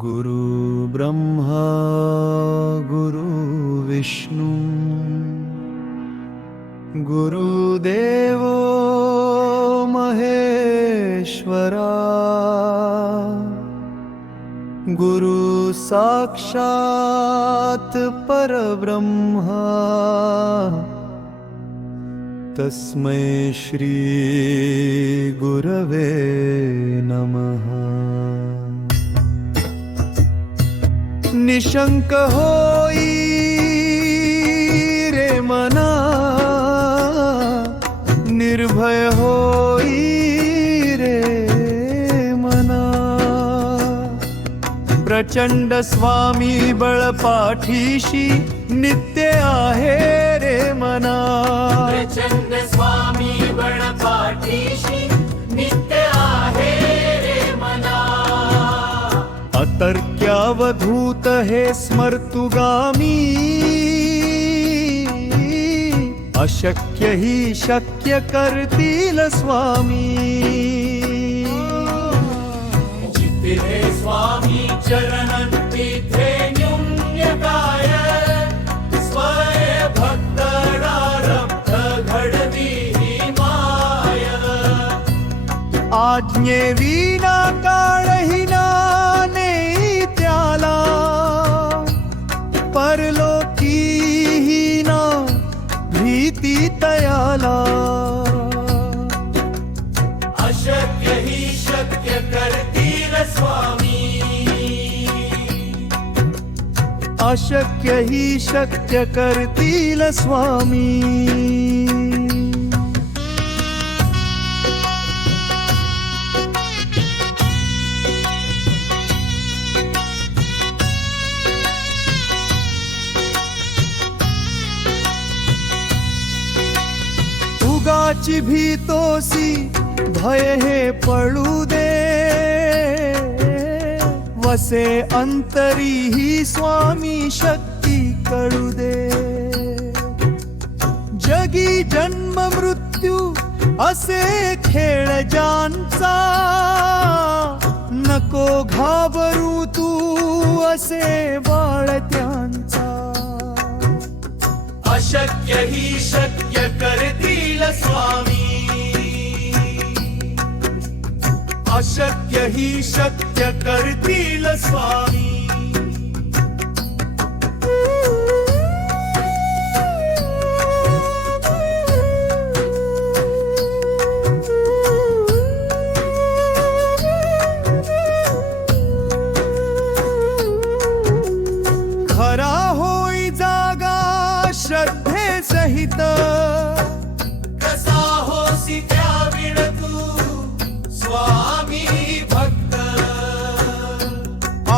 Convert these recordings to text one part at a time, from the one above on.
गुरु ब्रह्मा गुरु विष्णू। गुरुदेव महेश्वरा। गुरु साक्षात् परब्रह्मा। तस्मै श्री गुरवे नमः निशंक होई रे मना। निर्भय होई रे मना। प्रचंड स्वामी बळपाठीशी नित्य आहे रे मना। प्रचंड स्वामी बळपाठीशी तर्क्यावधूत हे स्मर्तुगामी। अशक्य हि शक्य कर्तिल स्वामी। स्वामी चरण आज्ञे वीणा काळे अशक्य ही शक्य करतील स्वामी. उगाची भीतोसी भय हे पळू वसे अंतरी ही स्वामी शक्ती कळू दे. जगी जन्म मृत्यू असे खेळ ज्यांचा नको घाबरू तू असे बाळ त्यांचा. अशक्य ही शक्य करतील स्वामी ही शक्य करतील स्वामी। खरा होई जागा श्रद्धे सहित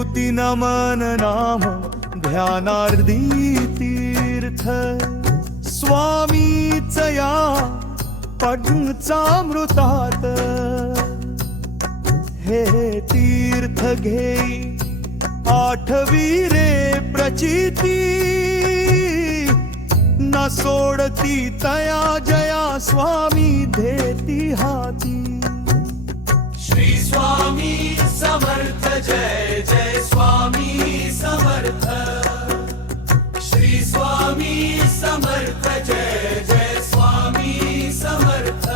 विभूती नमन नाम ध्यानार्दी तीर्थ. स्वामीच या पंचामृतात. हे तीर्थ घेई आठवी रे प्रचिती. न सोडती तया जया स्वामी देती हाती. जय जय स्वामी समर्थ. श्री स्वामी समर्थ जय जय स्वामी समर्थ.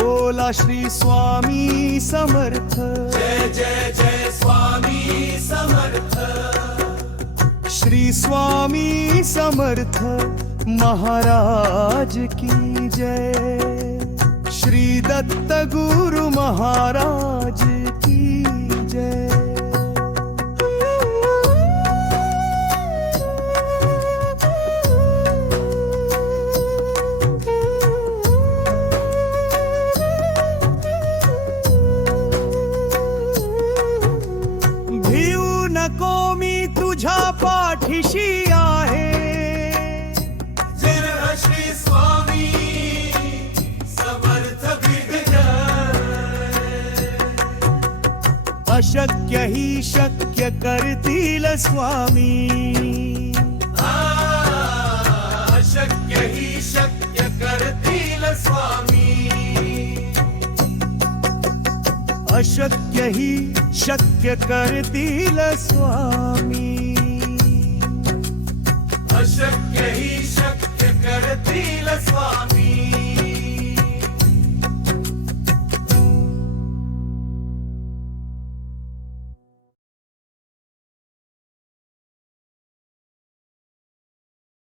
बोला श्री स्वामी समर्थ. जय जय जय स्वामी समर्थ. श्री स्वामी समर्थ. महाराज की जय. श्री दत्त गुरु महाराज अशक्य ही शक्य करतील स्वामी. अशक्य ही शक्य करतील स्वामी. अशक्य ही शक्य करतील स्वामी. अशक्य ही शक्य करतील स्वामी.